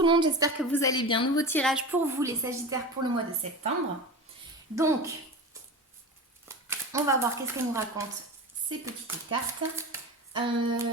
tout le monde, j'espère que vous allez bien. Nouveau tirage pour vous les Sagittaires pour le mois de septembre. Donc, on va voir qu'est-ce que nous racontent ces petites cartes.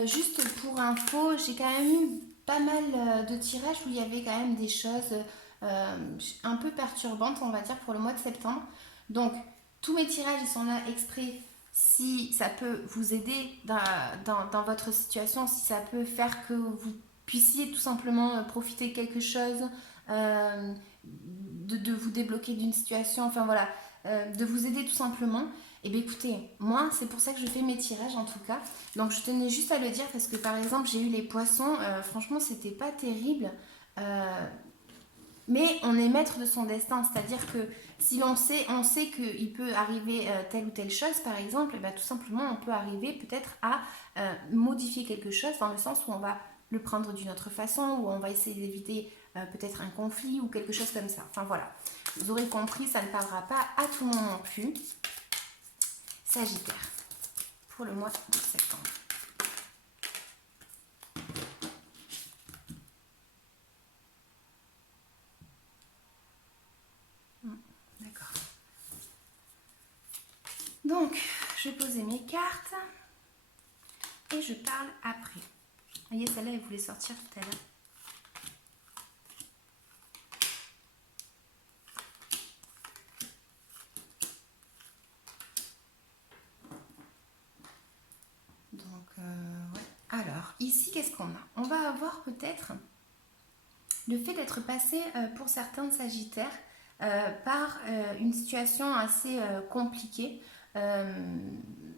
Juste pour info, j'ai quand même eu pas mal de tirages où il y avait quand même des choses un peu perturbantes, on va dire, pour le mois de septembre. Donc, tous mes tirages, ils sont là exprès si ça peut vous aider dans votre situation, si ça peut faire que vous puissiez tout simplement profiter de quelque chose, de vous débloquer d'une situation, enfin voilà, de vous aider tout simplement. Et bien écoutez, moi c'est pour ça que je fais mes tirages en tout cas. Donc je tenais juste à le dire parce que par exemple j'ai eu les poissons, franchement c'était pas terrible. Mais on est maître de son destin, c'est-à-dire que si on sait qu'il peut arriver telle ou telle chose, par exemple, et bien tout simplement on peut arriver peut-être à modifier quelque chose dans le sens où on va le prendre d'une autre façon, où on va essayer d'éviter peut-être un conflit ou quelque chose comme ça. Enfin voilà, vous aurez compris, ça ne parlera pas à tout le monde non plus. Sagittaire, pour le mois de septembre. D'accord. Donc, je vais poser mes cartes et je parle après. Vous voyez, celle-là, elle voulait sortir tout à l'heure. Ouais. Alors, ici, qu'est-ce qu'on a? On va avoir peut-être le fait d'être passé pour certains Sagittaires par une situation assez compliquée,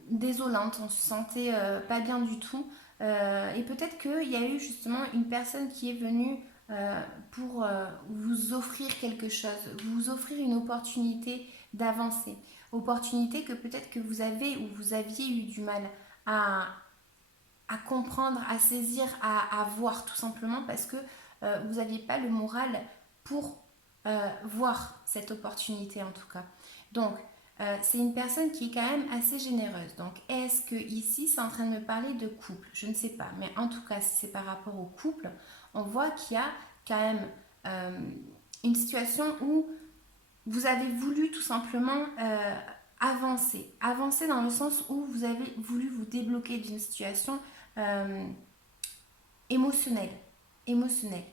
désolante, on se sentait pas bien du tout. Et peut-être qu'il y a eu justement une personne qui est venue pour vous offrir quelque chose, vous offrir une opportunité d'avancer. Opportunité que peut-être que vous avez ou vous aviez eu du mal à, à comprendre, à saisir, à voir tout simplement parce que vous n'aviez pas le moral pour voir cette opportunité en tout cas. Donc, c'est une personne qui est quand même assez généreuse. Donc, est-ce que ici, c'est en train de me parler de couple? Je ne sais pas. Mais en tout cas, si c'est par rapport au couple, on voit qu'il y a quand même une situation où vous avez voulu tout simplement avancer. Avancer dans le sens où vous avez voulu vous débloquer d'une situation euh, émotionnelle. Émotionnelle.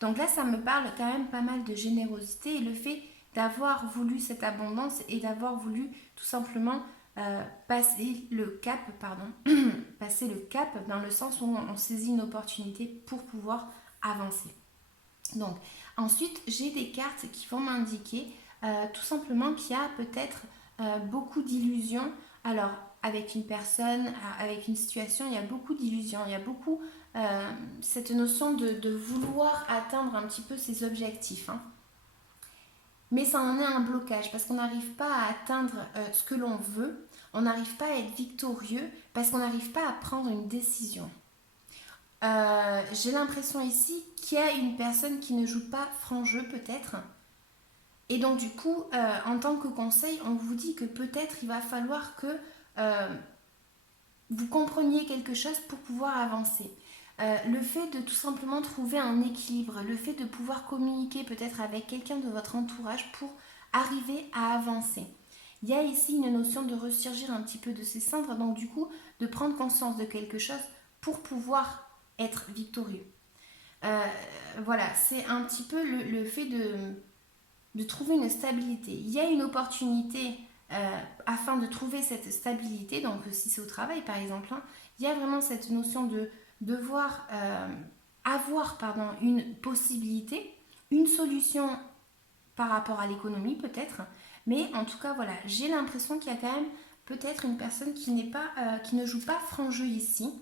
Donc là, ça me parle quand même pas mal de générosité et le fait d'avoir voulu cette abondance et d'avoir voulu tout simplement passer le cap, pardon, passer le cap dans le sens où on saisit une opportunité pour pouvoir avancer. Donc, ensuite, j'ai des cartes qui vont m'indiquer tout simplement qu'il y a peut-être beaucoup d'illusions. Alors, avec une personne, avec une situation, il y a beaucoup d'illusions, il y a beaucoup cette notion de vouloir atteindre un petit peu ses objectifs. Hein. Mais ça en est un blocage parce qu'on n'arrive pas à atteindre ce que l'on veut, on n'arrive pas à être victorieux parce qu'on n'arrive pas à prendre une décision. J'ai l'impression ici qu'il y a une personne qui ne joue pas franc jeu peut-être. Et donc du coup, en tant que conseil, on vous dit que peut-être il va falloir que vous compreniez quelque chose pour pouvoir avancer. Le fait de tout simplement trouver un équilibre, le fait de pouvoir communiquer peut-être avec quelqu'un de votre entourage pour arriver à avancer. Il y a ici une notion de ressurgir un petit peu de ses cendres, donc du coup de prendre conscience de quelque chose pour pouvoir être victorieux. Voilà, c'est un petit peu le fait de trouver une stabilité. Il y a une opportunité afin de trouver cette stabilité, donc si c'est au travail par exemple, hein, il y a vraiment cette notion de devoir avoir une possibilité, une solution par rapport à l'économie peut-être, mais en tout cas voilà, j'ai l'impression qu'il y a quand même peut-être une personne qui ne joue pas franc jeu ici.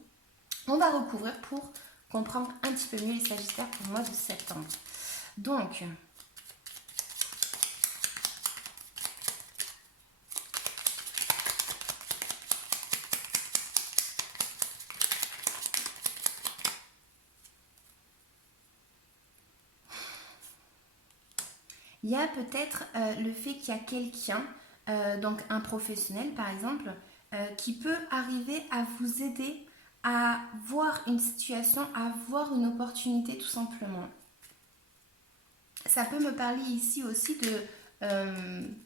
On va recouvrir pour comprendre un petit peu mieux les Sagittaires pour le mois de septembre. Donc, il y a peut-être le fait qu'il y a quelqu'un, donc un professionnel par exemple, qui peut arriver à vous aider à voir une situation, à voir une opportunité tout simplement. ça peut me parler ici aussi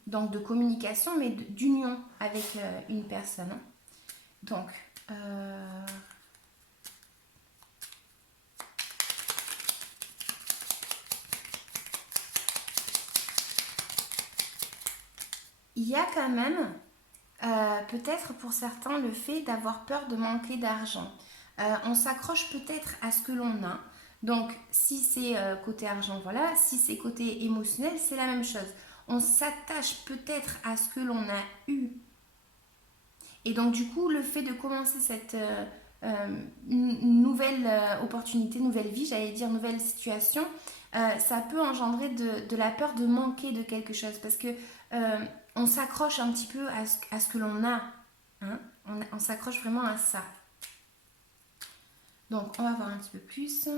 donc de communication, mais d'union avec une personne. Donc, il y a quand même, peut-être pour certains, le fait d'avoir peur de manquer d'argent. On s'accroche peut-être à ce que l'on a. Donc, si c'est côté argent, voilà. Si c'est côté émotionnel, c'est la même chose. On s'attache peut-être à ce que l'on a eu. Et donc, du coup, le fait de commencer cette nouvelle opportunité, nouvelle vie, j'allais dire nouvelle situation, ça peut engendrer de la peur de manquer de quelque chose. Parce que on s'accroche un petit peu à ce que l'on a. Hein, on s'accroche vraiment à ça. Donc, on va voir un petit peu plus.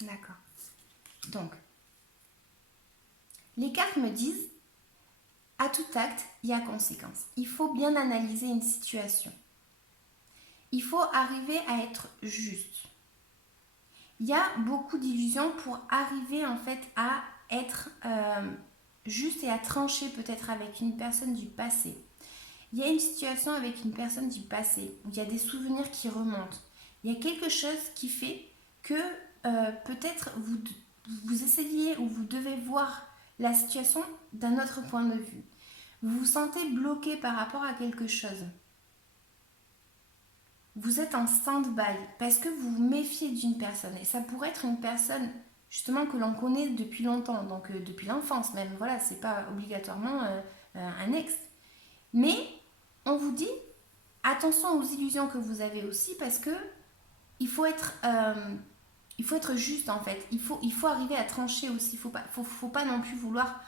D'accord. Donc, les cartes me disent, à tout acte, il y a conséquence. Il faut bien analyser une situation. Il faut arriver à être juste. Il y a beaucoup d'illusions pour arriver en fait à être juste et à trancher peut-être avec une personne du passé. Il y a une situation avec une personne du passé où il y a des souvenirs qui remontent. Il y a quelque chose qui fait que peut-être vous essayez ou vous devez voir la situation d'un autre point de vue. Vous vous sentez bloqué par rapport à quelque chose. Vous êtes en stand-by parce que vous vous méfiez d'une personne. Et ça pourrait être une personne justement que l'on connaît depuis longtemps, donc depuis l'enfance même. Voilà, c'est pas obligatoirement un ex. Mais on vous dit attention aux illusions que vous avez aussi parce que il faut être juste en fait. Il faut arriver à trancher aussi. Faut pas non plus vouloir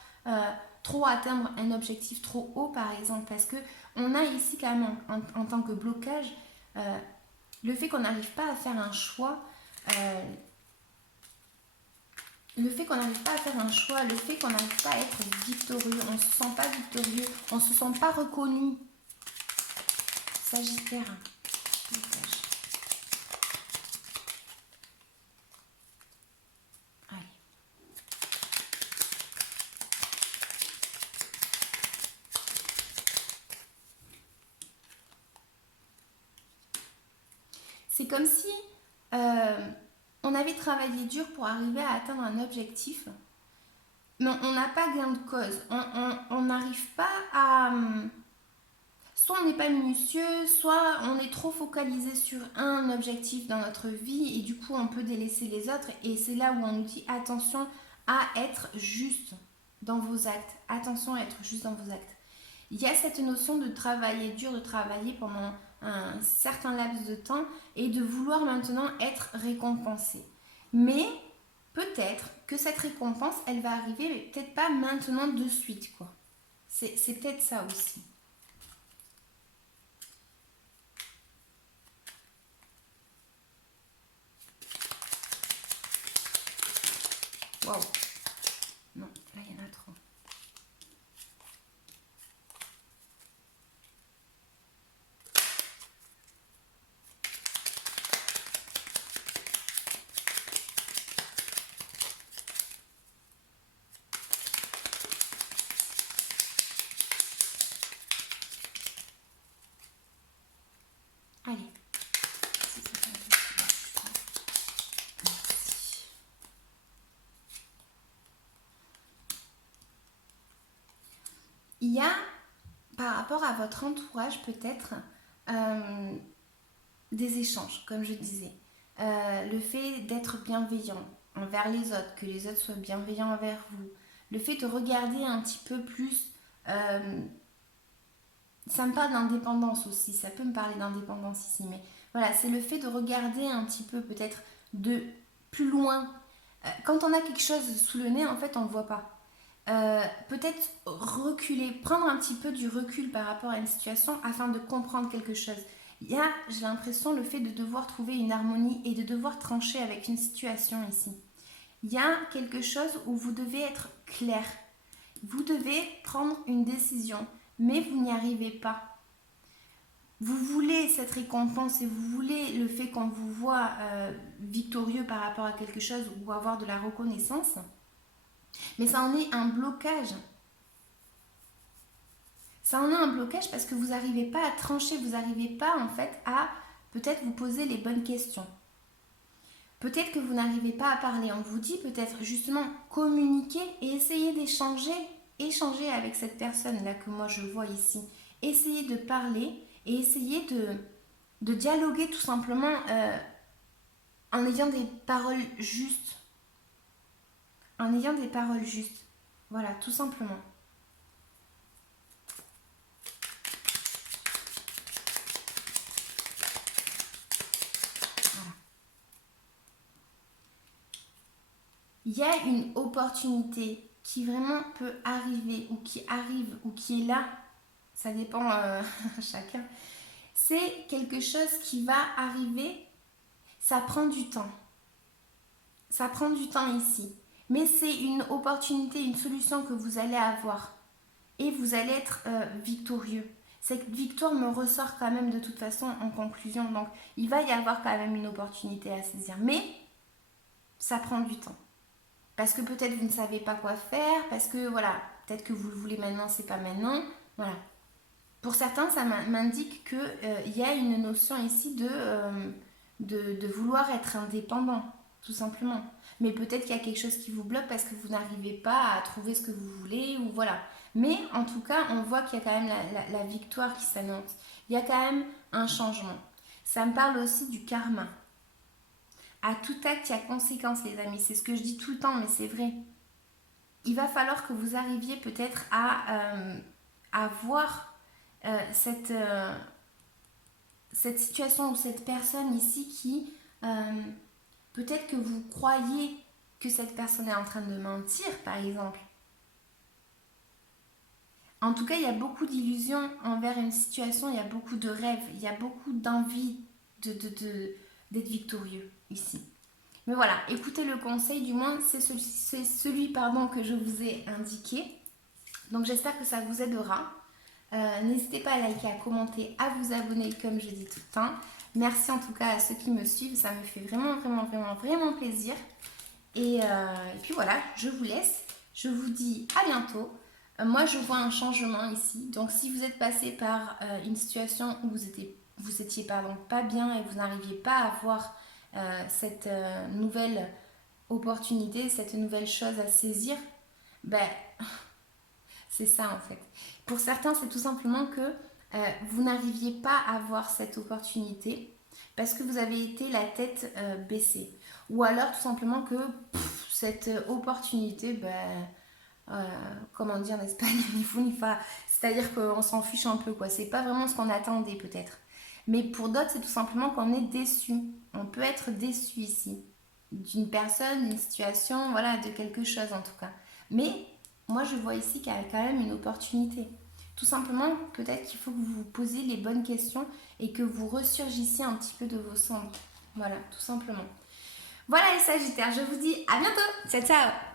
trop atteindre un objectif trop haut par exemple parce que on a ici quand même en tant que blocage le fait qu'on n'arrive pas à faire un choix. Le fait qu'on n'arrive pas à faire un choix, le fait qu'on n'arrive pas à être victorieux, on ne se sent pas victorieux, on ne se sent pas reconnu. Sagittaire. Allez. C'est comme si on avait travaillé dur pour arriver à atteindre un objectif, mais on n'a pas gain de cause. On n'arrive pas à... Soit on n'est pas minutieux, soit on est trop focalisé sur un objectif dans notre vie et du coup on peut délaisser les autres. Et c'est là où on nous dit attention à être juste dans vos actes. Attention à être juste dans vos actes. Il y a cette notion de travailler dur, de travailler pendant un certain laps de temps et de vouloir maintenant être récompensé. Mais peut-être que cette récompense, elle va arriver, mais peut-être pas maintenant de suite, quoi. C'est peut-être ça aussi. Waouh. Non, là, il y en a trop. Allez. Il y a, par rapport à votre entourage, peut-être des échanges, comme je disais. Le fait d'être bienveillant envers les autres, que les autres soient bienveillants envers vous. Le fait de regarder un petit peu plus... ça me parle d'indépendance aussi, ça peut me parler d'indépendance ici, mais voilà, c'est le fait de regarder un petit peu peut-être de plus loin. Quand on a quelque chose sous le nez, en fait, on ne le voit pas. Peut-être reculer, prendre un petit peu du recul par rapport à une situation afin de comprendre quelque chose. Il y a, j'ai l'impression, le fait de devoir trouver une harmonie et de devoir trancher avec une situation ici. Il y a quelque chose où vous devez être clair. Vous devez prendre une décision, mais vous n'y arrivez pas. Vous voulez cette récompense et vous voulez le fait qu'on vous voit victorieux par rapport à quelque chose ou avoir de la reconnaissance, mais ça en est un blocage. Ça en est un blocage parce que vous n'arrivez pas à trancher, vous n'arrivez pas en fait à peut-être vous poser les bonnes questions. Peut-être que vous n'arrivez pas à parler. On vous dit peut-être justement communiquer et essayer d'échanger, échanger avec cette personne-là que moi je vois ici. Essayez de parler et essayez de dialoguer tout simplement en ayant des paroles justes. En ayant des paroles justes. Voilà, tout simplement. Voilà. Il y a une opportunité qui vraiment peut arriver ou qui arrive ou qui est là. Ça dépend chacun. C'est quelque chose qui va arriver. Ça prend du temps. Ça prend du temps ici. Mais c'est une opportunité, une solution que vous allez avoir. Et vous allez être victorieux. Cette victoire me ressort quand même de toute façon en conclusion. Donc, il va y avoir quand même une opportunité à saisir. Mais, ça prend du temps. Parce que peut-être vous ne savez pas quoi faire. Parce que, voilà, peut-être que vous le voulez maintenant, c'est pas maintenant. Voilà. Pour certains, ça m'indique qu'il y a une notion ici de vouloir être indépendant, tout simplement. Mais peut-être qu'il y a quelque chose qui vous bloque parce que vous n'arrivez pas à trouver ce que vous voulez, ou voilà. Mais en tout cas, on voit qu'il y a quand même la victoire qui s'annonce. Il y a quand même un changement. Ça me parle aussi du karma. À tout acte, il y a conséquence, les amis. C'est ce que je dis tout le temps, mais c'est vrai. Il va falloir que vous arriviez peut-être à voir cette situation ou cette personne ici qui peut-être que vous croyez que cette personne est en train de mentir, par exemple. En tout cas, il y a beaucoup d'illusions envers une situation, il y a beaucoup de rêves, il y a beaucoup d'envie d'être victorieux ici. Mais voilà, écoutez le conseil, du moins c'est celui pardon, que je vous ai indiqué. Donc j'espère que ça vous aidera. N'hésitez pas à liker, à commenter, à vous abonner comme je dis tout le temps. Merci en tout cas à ceux qui me suivent, ça me fait vraiment plaisir. Et puis voilà, je vous laisse. Je vous dis à bientôt. Moi je vois un changement ici. Donc si vous êtes passé par une situation où vous étiez pas bien et vous n'arriviez pas à voir cette nouvelle opportunité, cette nouvelle chose à saisir, ben c'est ça en fait. Pour certains, c'est tout simplement que vous n'arriviez pas à voir cette opportunité parce que vous avez été la tête baissée. Ou alors tout simplement que cette opportunité, comment dire en Espagne, ni fu ni fa. C'est-à-dire qu'on s'en fiche un peu, quoi. C'est pas vraiment ce qu'on attendait peut-être. Mais pour d'autres, c'est tout simplement qu'on est déçu. On peut être déçu ici. D'une personne, d'une situation, voilà, de quelque chose en tout cas. Mais moi, je vois ici qu'il y a quand même une opportunité. Tout simplement, peut-être qu'il faut que vous vous posiez les bonnes questions et que vous ressurgissiez un petit peu de vos cendres. Voilà, tout simplement. Voilà les Sagittaires, je vous dis à bientôt. Ciao, ciao.